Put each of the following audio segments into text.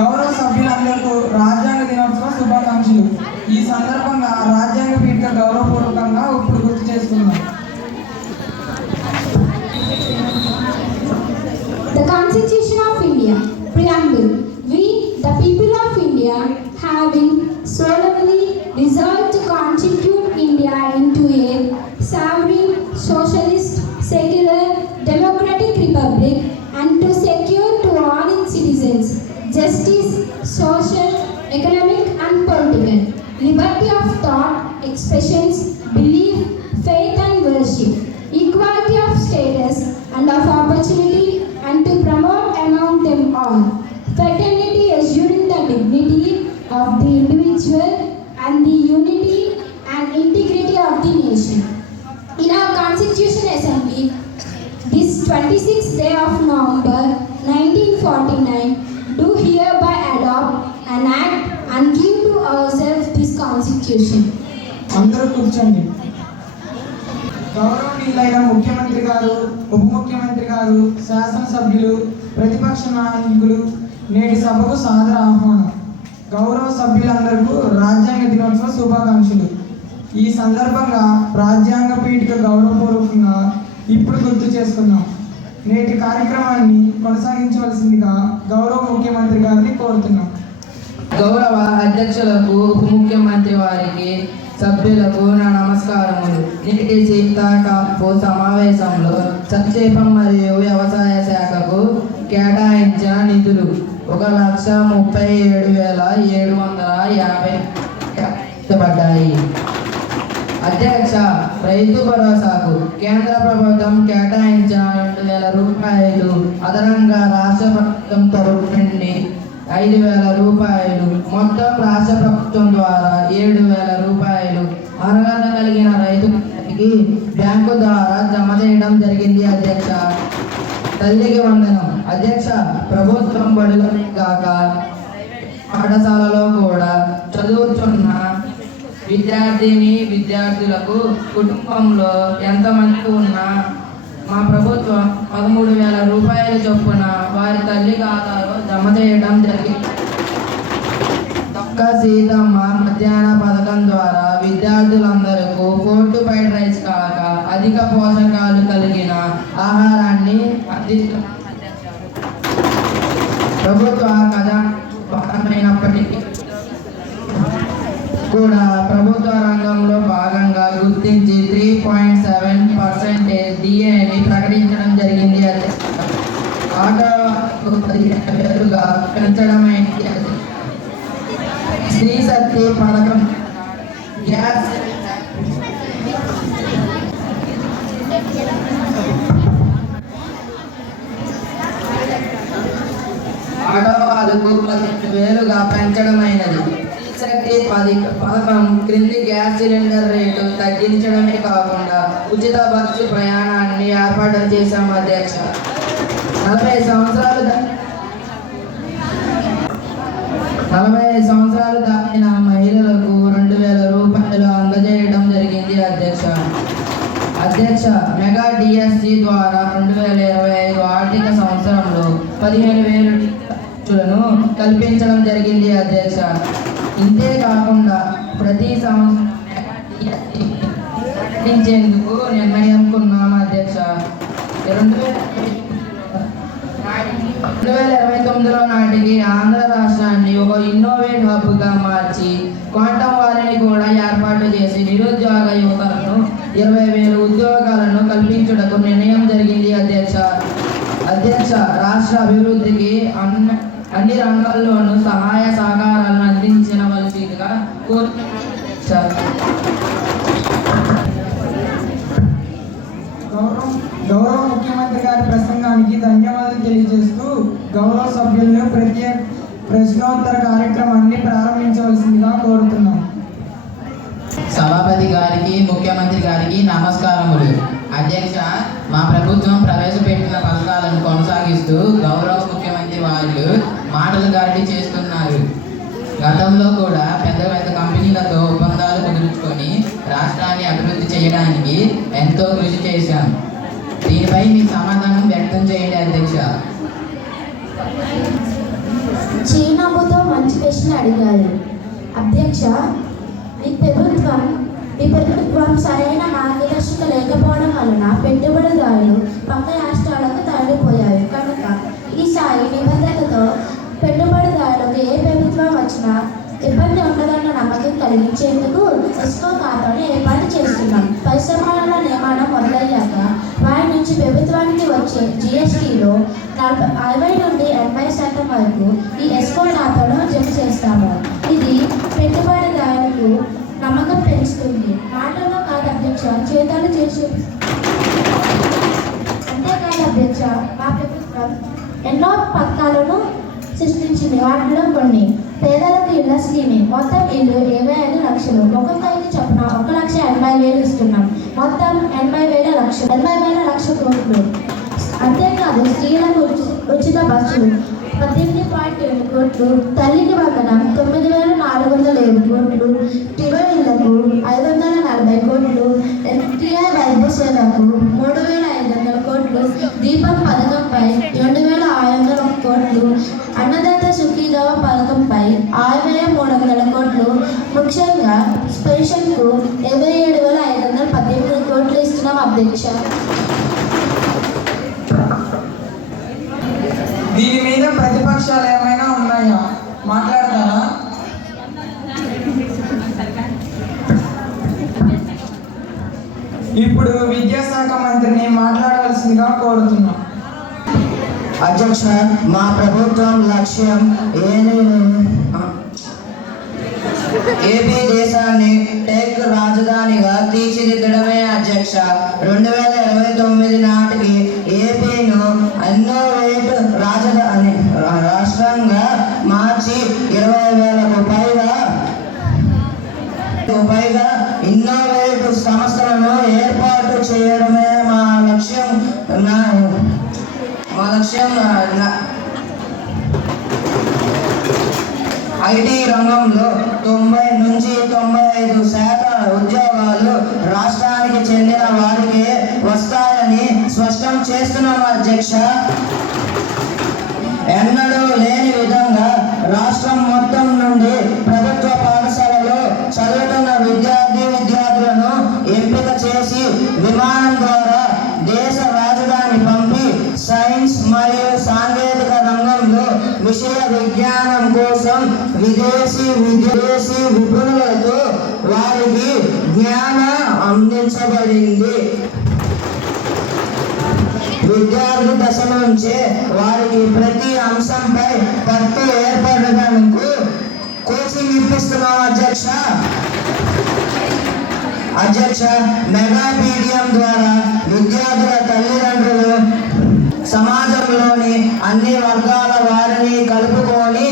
గౌరవ సభ్యులందరికీ రాజ్యాంగ దినోత్సవ శుభాకాంక్షలు. ఈ సందర్భంగా రాజ్యాంగ పీఠిక గౌరవపూర్వకంగా ఇప్పుడు గుర్తు చేసుకున్నాం. The Constitution of India, Preamble. We, the people of India, having solemnly resolved to constitute India into a sovereign, socialist, secular, democratic republic, and to secure to all its citizens justice, social, economic, and political, liberty of thought, expressions, belief, faith, and worship, equality of status and of opportunity, and to promote among them all fraternity, assuring the dignity of the individual and the unity and integrity of the nation. In our Constitution Assembly, this 26th day of November 1949, do hereby adopt, enact, and give to ourselves this Constitution. అందరూ కూర్చోండి. గౌరవనీయులైన ముఖ్యమంత్రి గారు, ఉప ముఖ్యమంత్రి గారు, శాసనసభ్యులు, ప్రతిపక్ష నాయకులు, నేటి సభకు సాదర ఆహ్వానం. గౌరవ సభ్యులందరికీ రాజ్యాంగ దినోత్సవ శుభాకాంక్షలు. ఈ సందర్భంగా రాజ్యాంగ పీఠిక గౌరవపూర్వకంగా ఇప్పుడు గుర్తు చేసుకున్నాం. నేటి కార్యక్రమాన్ని కొనసాగించవలసిందిగా గౌరవ ముఖ్యమంత్రి గారిని కోరుతున్నాం. గౌరవ అధ్యక్షులకు, ఉప ముఖ్యమంత్రి వారికి, సభ్యులకు నా నమస్కారములు. నేటి శీతాకాలపు సమావేశంలో సంక్షేమం మరియు వ్యవసాయ శాఖకు కేటాయించిన నిధులు 1,37,750 కేటాయించబడ్డాయి. అధ్యక్ష, రైతు భరోసాకు కేంద్ర ప్రభుత్వం కేటాయించిన 2,000 రూపాయలు, అదనంగా రాష్ట్ర ప్రభుత్వం తరపు నుండి 5,000 రూపాయలు, మొత్తం రాష్ట్ర ప్రభుత్వం ద్వారా 7,000 రూపాయలు అర్హత కలిగిన రైతులకి బ్యాంకు ద్వారా జమ చేయడం జరిగింది. అధ్యక్ష, తల్లికి వందనం. అధ్యక్ష, ప్రభుత్వం బడులనే కాక పాఠశాలలో కూడా చదువుతున్న విద్యార్థులకు కుటుంబంలో ఎంతమంది ఉన్నా మా ప్రభుత్వం 13,000 రూపాయల చొప్పున వారి తల్లి ఖాతాలో జమ చేయడం జరిగింది. సీతమ్మ మధ్యాహ్న పథకం ద్వారా విద్యార్థులందరికీ 4 to 5 రైస్ కాక అధిక పోషకాలు కలిగిన ఆహారాన్ని అందిస్తున్న ప్రభుత్వ ఖజానాపైనప్పటికీ కూడా ప్రభుత్వ రంగంలో భాగంగా గుర్తించి 3.7% డిఏని ప్రకటించడం జరిగింది. ఆటోకు 15,000గా పెంచడమైంది. స్త్రీ శక్తి పథకం, గ్యాస్ ఆటోవాలకు 15,000గా పెంచడమైనది. శక్తి పథకం క్రింది గ్యాస్ సిలిండర్ రేటు తగ్గించడమే కాకుండా ఉచిత బస్సు ప్రయాణాన్ని ఏర్పాటు చేశాం. అధ్యక్ష, 40 సంవత్సరాలు దాటిన మహిళలకు 2,000 రూపాయలు అందజేయడం జరిగింది. అధ్యక్ష, మెగా డిఎస్సి ద్వారా 2025 ఆర్థిక సంవత్సరంలో 15,000 కల్పించడం జరిగింది. అధ్యక్ష, ఇంతే కాకుండా ప్రతి సంవత్సరం ప్రకటించేందుకు నిర్ణయించుకున్నాం. అధ్యక్ష, 2029 నాటికి ఆంధ్ర రాష్ట్రాన్ని ఒక ఇన్నోవేట్ హబ్గా మార్చి క్వాంటం వారిని కూడా ఏర్పాటు చేసి నిరుద్యోగ యువతలను 20,000 ఉద్యోగాలను కల్పించుటకు నిర్ణయం జరిగింది. అధ్యక్ష, రాష్ట్ర అభివృద్ధికి అన్ని రంగాల్లోనూ సహాయ సహకారాలను అందించవలసిందిగా గౌరవ ముఖ్యమంత్రి గారి ప్రసంగానికి ధన్యవాదాలు తెలియజేస్తూ గౌరవ సభ్యులను ప్రత్యేక ప్రశ్నోత్తర కార్యక్రమాన్ని ప్రారంభించవలసిందిగా కోరుతున్నాం. సభాపతి గారికి, ముఖ్యమంత్రి గారికి నమస్కారములు. అధ్యక్ష, మా ప్రభుత్వం ప్రవేశపెట్టిన పథకాలను కొనసాగిస్తూ గౌరవ ముఖ్యమంత్రి వారు మాటలు గారడీ చేస్తున్నారు. గతంలో కూడా పెద్ద పెద్ద కంపెనీలతో ఒప్పందాలు కుదుర్చుకొని రాష్ట్రాన్ని అభివృద్ధి చేయడానికి ఎంతో కృషి చేశాం. దీనిపై మీ సమాధానం వ్యక్తం చేయండి. అధ్యక్ష, చైనా ప్రశ్న అడిగారు. అధ్యక్ష, మీ ప్రభుత్వం సరైన మార్గదర్శకత లేకపోవడం వలన పెట్టుబడిదారులు పక్క రాష్ట్రాలకు తరలిపోయారు. కనుక ఈసారి నిబంధనలతో పెట్టుబడిదారులకు ఏ ప్రభుత్వం వచ్చినా ఇబ్బంది ఉండదన్న నమ్మకం కలిగించేందుకు ఎస్కో ఖాతాను ఏర్పాటు చేస్తున్నాం. పరిశ్రమల నిర్మాణం మొదలయ్యాక వారి నుంచి ప్రభుత్వానికి వచ్చే GSTలో 60 నుండి 80% వరకు ఈ ఎస్కో ఖాతాను జమ చేస్తాము. ఇది పెట్టుబడిదారులకు నమ్మకం పెంచుతుంది. మాటల్లో కాదు అధ్యక్ష, చేతాలు చేసి. అంతేకాదు అధ్యక్ష, మా ప్రభుత్వం ఎన్నో పథకాలను సృష్టించింది. వాటిలో కొన్ని పేదలకు ఇళ్ల స్కీమ్, మొత్తం ఇల్లు 25 లక్షలు, ఒక్కొక్కరికి చొప్పున 1,80,000 ఇస్తున్నాం. మొత్తం 80,000 లక్ష కోట్లు. అంతేకాదు స్త్రీలకు ఉచిత బస్సులు 18.7 కోట్లు, తల్లికి వందనం 9,407 కోట్లు, టివో ఇళ్లకు 540 కోట్లు, ఎన్టీఆర్ వైద్య సేవకు 3,500 కోట్లు, దీపం పథకంపై 2,601 కోట్లు, అన్నదాత సుఖీభవ పథకంపై 6,300 కోట్లు, ముఖ్యంగా పెన్షన్కు 27,518 కోట్లు ఇస్తున్నాం అధ్యక్ష. దీని మీద ప్రతిపక్షాలు ఏమైనా ఉన్నాయా? మాట్లాడతారా? ఇప్పుడు విద్యాశాఖ మంత్రిని మాట్లాడవలసిందిగా కోరుతున్నాం. అధ్యక్ష, మా ప్రభుత్వం లక్ష్యం ఏపీ దేశాన్ని టెక్ రాజధానిగా తీర్చిదిద్దడమే అధ్యక్ష. 2029 నాటికి ఏపీను ఇన్నోవేట్ రాజధాని రాష్ట్రంగా మార్చి 20,000కు పైగా ఇన్నోవేట్ సంస్థలను ఏర్పాటు చేయడమే మా లక్ష్యం. ఐటీ రంగంలో 90 నుంచి 95% ఉద్యోగాలు రాష్ట్రానికి చెందిన వారికి వస్తాయని స్పష్టం చేస్తున్నాం అధ్యక్ష. ఎన్నడూ లేని విధంగా రాష్ట్రం మొత్తం నుండి ప్రభుత్వ పాఠశాలలో చదువుతున్న విద్యార్థులను ఎంపిక చేసి విమానం ద్వారా దేశ రాజధాని పంపి సైన్స్ మరియు సాంకేతిక రంగంలో విషయ విజ్ఞానం కోసం విదేశీ నిపుణులతో వారికి జ్ఞానం అందించబడింది. విద్యార్థి దశ నుంచే వారికి ప్రతి అంశంపై పట్టు ఏర్పడడానికి కోచింగ్ ఇప్పిస్తున్నాం అధ్యక్ష. మెగా పీడియం ద్వారా విద్యార్థుల తల్లిదండ్రులు సమాజంలోని అన్ని వర్గాల వారిని కలుపుకొని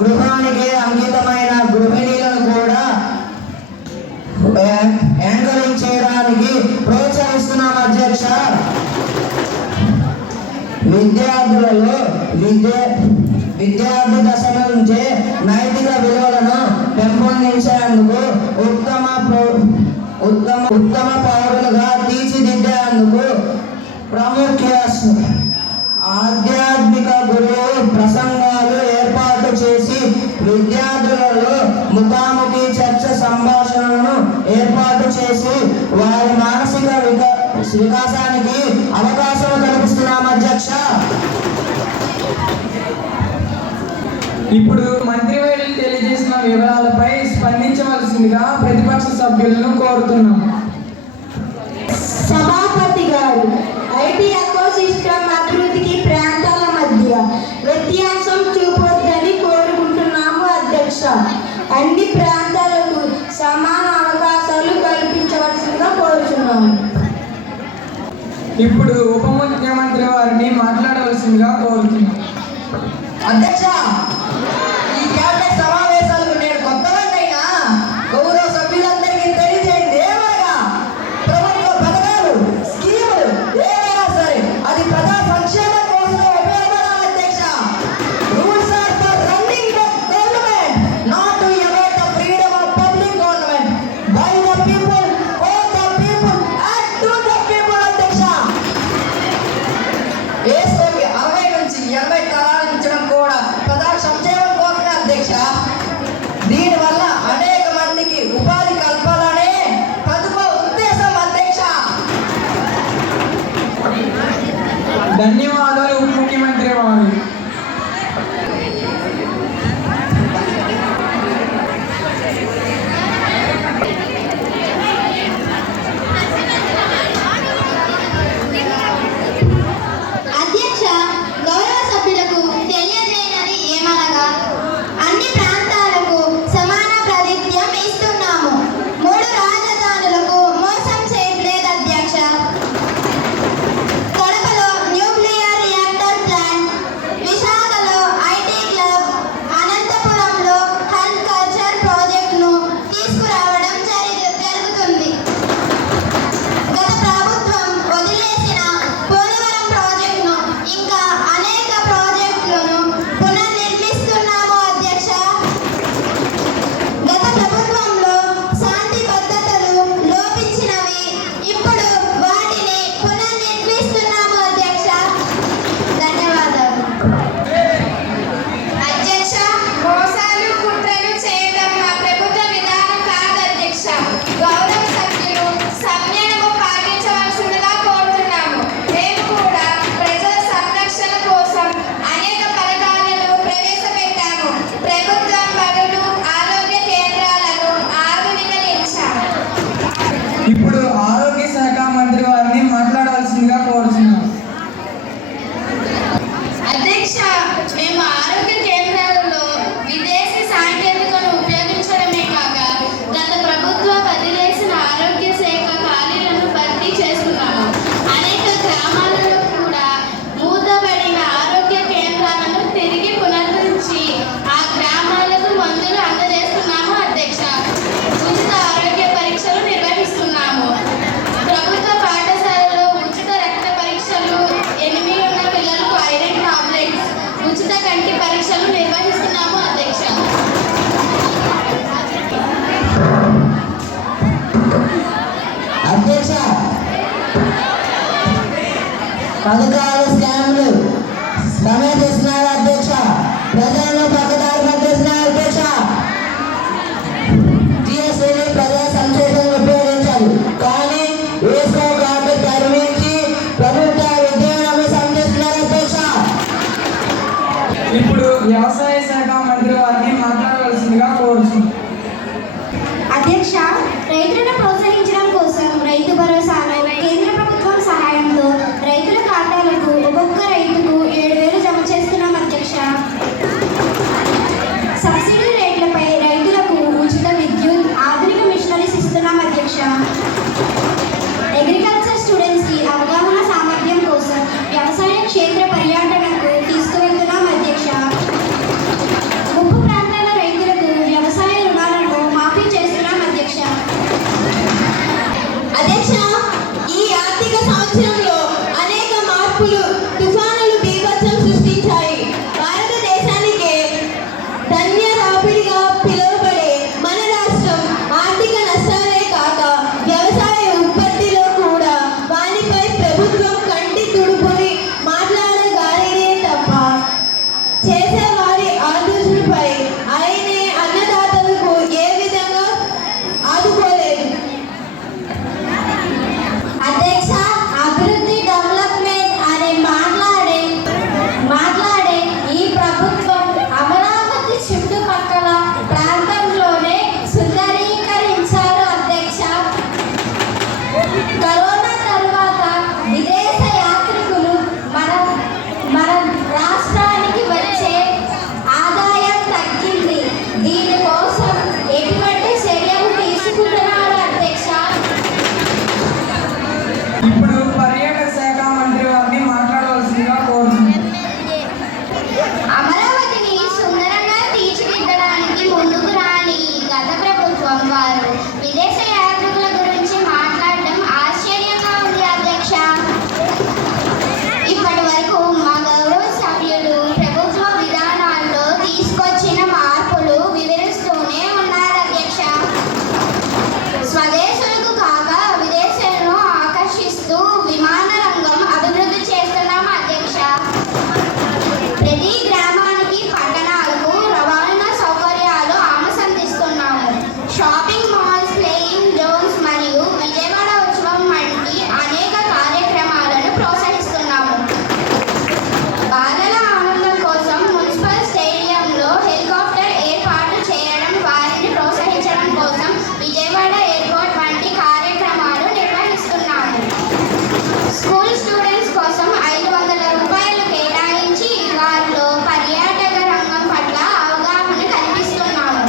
గృహానికి అంకితమైన గృహిణీలను కూడా ఎంకరేజ్ చేయడానికి ప్రోత్సహిస్తున్నాం అధ్యక్ష. విద్యార్థులలో విద్యార్థి దశ నుంచే నైతిక విలువలను పెంపొందించేందుకు ఉత్తమ పౌరులుగా తీర్చిదిద్దేందుకు ప్రముఖ ఆధ్యాత్మిక గురువు ప్రసంగాలు ఏర్పాటు చేసి విద్యార్థులలో ముఖాముఖి చర్చ సంభాషణను ఏర్పాటు చేసి వారి మానసిక వికాసానికి అవకాశం కల్పిస్తున్నాం అధ్యక్ష. ఇప్పుడు మంత్రివర్యులు తెలియజేసిన వివరాలపై స్పందించవలసిందిగా ప్రతిపక్ష సభ్యులను కోరుతున్నాం. సభాపతి గారు, ఐటీ ఎకోసిస్టమ్ అభివృద్ధికి ప్రాంతాల మధ్య వ్యత్యాసం చూపొద్దని కోరుకుంటున్నాము అధ్యక్ష. అన్ని ప్రాంతాలకు సమాన అవకాశాలు కల్పించవలసిందిగా కోరుతున్నాము. ఇప్పుడు ఉప ముఖ్యమంత్రి వారిని మాట్లాడవలసిందిగా కోరుతున్నాం. అధ్యక్ష, ఈ క్యాబినెట్ సమావేశాలకు నేను కొత్తవాడినైనా గౌరవ సభ్యులందరికీ తెలియజేయండి ఏమనగా ప్రభుత్వ పథకాలు స్కీములు ఏమైనా సరే అది ప్రజా సంక్షేమం కోసం ఉపయోగపడాలి అధ్యక్ష. Rules are for running the government, not to await the freedom of public government by the people, for the people and to the people అధ్యక్ష. దేశంలోకి 60 నుంచి 80 తరాలించడం కూడా ప్రజా పథకాలు స్కామ్లు సమర్థిస్తున్నారు అధ్యక్ష. ప్రజలను పక్కదారి పట్టిస్తున్నారు అధ్యక్ష. జిఎస్టీని ప్రజా సంక్షేమంగా ఉపయోగించాలి, కానీ వేసుకో కార్డు తరలించి ప్రభుత్వ విద్యను సంధిస్తున్నారు అధ్యక్ష. ఇప్పుడు వ్యవసాయ శాఖ మంత్రి వారిని మాట్లాడవలసిందిగా కోరుచున్నాను. అధ్యక్ష, రైతులను ప్రోత్సహించడం కోసం రైతు భరోసాలో కేంద్ర ప్రభుత్వం సహాయంతో రైతుల ఖాతాలకు ఒక్కొక్క రైతుకు 7,000 జమ చేస్తున్నాం అధ్యక్ష. సబ్సిడీ రేట్లపై రైతులకు ఉచిత విద్యుత్, ఆధునిక మిషనరీస్ ఇస్తున్నాం అధ్యక్ష. అగ్రికల్చర్ స్టూడెంట్స్కి అవగాహన సామర్థ్యం కోసం వ్యవసాయ క్షేత్ర పర్యటనకు తీసుకువెళ్తున్నాం అధ్యక్ష. ముప్పు ప్రాంతాల రైతులకు వ్యవసాయ రుణాలను మాఫీ చేస్తున్నాం అధ్యక్ష. అధ్యక్ష, ఈ ఆర్థిక సంవత్సరంలో అనేక మార్పులు, తుఫానులు బీభత్సం సృష్టించాయి. భారతదేశానికి ధన్య రాపిడిగా పిలువబడే మన రాష్ట్రం ఆర్థిక నష్టాలే కాక వ్యవసాయ ఉత్పత్తిలో కూడా వానిపై ప్రభుత్వం కంటి తుడుపుని మాట్లాడగానే తప్ప చేసేవారి ఆలోచనపై ఆయనే అన్నదాతలకు ఏ విధంగా ఆదుకోలేదు. అధ్యక్ష, అభివృద్ధి డెవలప్మెంట్ అని మాట్లాడే ఈ ప్రభుత్వం అమరావతి చుట్టుపక్కల ప్రాంతంలోనే సుందరీకరించారు అధ్యక్ష. కరోనా తరువాత విదేశ యాత్రికులు మన రాష్ట్రానికి వచ్చే ఆదాయం తగ్గింది. దీనికోసం ఎటువంటి చర్యలు తీసుకుంటున్నారు అధ్యక్ష? ఇప్పుడు పర్యాటక శాఖ మంత్రి వారిని మాట్లాడవలసిందిగా కోరుచున్నాను. అమరావతిని సుందరంగా తీర్చిదిద్దడానికి ముందుకు రాని గత ప్రభుత్వం వారు విదేశ యాత్రికుల గురించి మాట్లాడడం ఆశ్చర్యంగా ఉంది అధ్యక్ష. ఇప్పటి వరకు మా గౌరవ సభ్యులు ప్రభుత్వ విధానాల్లో తీసుకొచ్చిన మార్పులు వివరిస్తూనే ఉన్నారు అధ్యక్ష. స్వదేశులకు కాక విదేశాలను ఆకర్షిస్తూ విమాన రంగం అభివృద్ధి చేస్తున్నాం అధ్యక్ష. ప్రతి గ్రామానికి, పట్టణాలకు రవాణా సౌకర్యాలు అనుసంధిస్తున్నాము. షాపింగ్ మాల్స్, ప్లేయింగ్ జోన్స్ మరియు విజయవాడ ఉత్సవం వంటి అనేక కార్యక్రమాలను ప్రోత్సహిస్తున్నాము. బాలల ఆనందం కోసం మున్సిపల్ స్టేడియంలో హెలికాప్టర్ ఏర్పాటు చేయడం, వారిని ప్రోత్సహించడం కోసం విజయవాడ ఎయిర్పోర్ట్ వంటి కార్యక్రమాలు నిర్వహిస్తున్నాము. స్కూల్ స్టూడెంట్స్ కోసం 500 రూపాయలు కేటాయించి వారిలో పర్యాటక రంగం పట్ల అవగాహన కల్పిస్తున్నాము.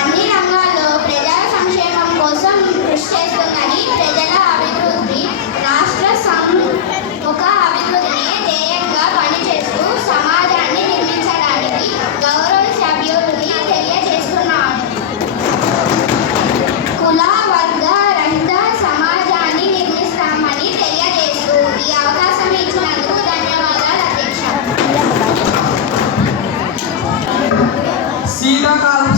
అన్ని రంగాల్లో ప్రజా సంక్షేమం కోసం కృషి చేస్తుందని, ప్రజల అభివృద్ధి, రాష్ట్ర సముఖ అభివృద్ధిని ధ్యేయంగా పనిచేస్తూ సమాజాన్ని నిర్మించడానికి గౌరవ సభ్యులకి తెలియజేస్తున్నాము. కుల వర్గ రహిత సమాజాన్ని నిర్మిస్తామని తెలియజేస్తూ ఈ అవకాశం ఇచ్చినందుకు ధన్యవాదాలు అధ్యక్ష. శీతాకాలం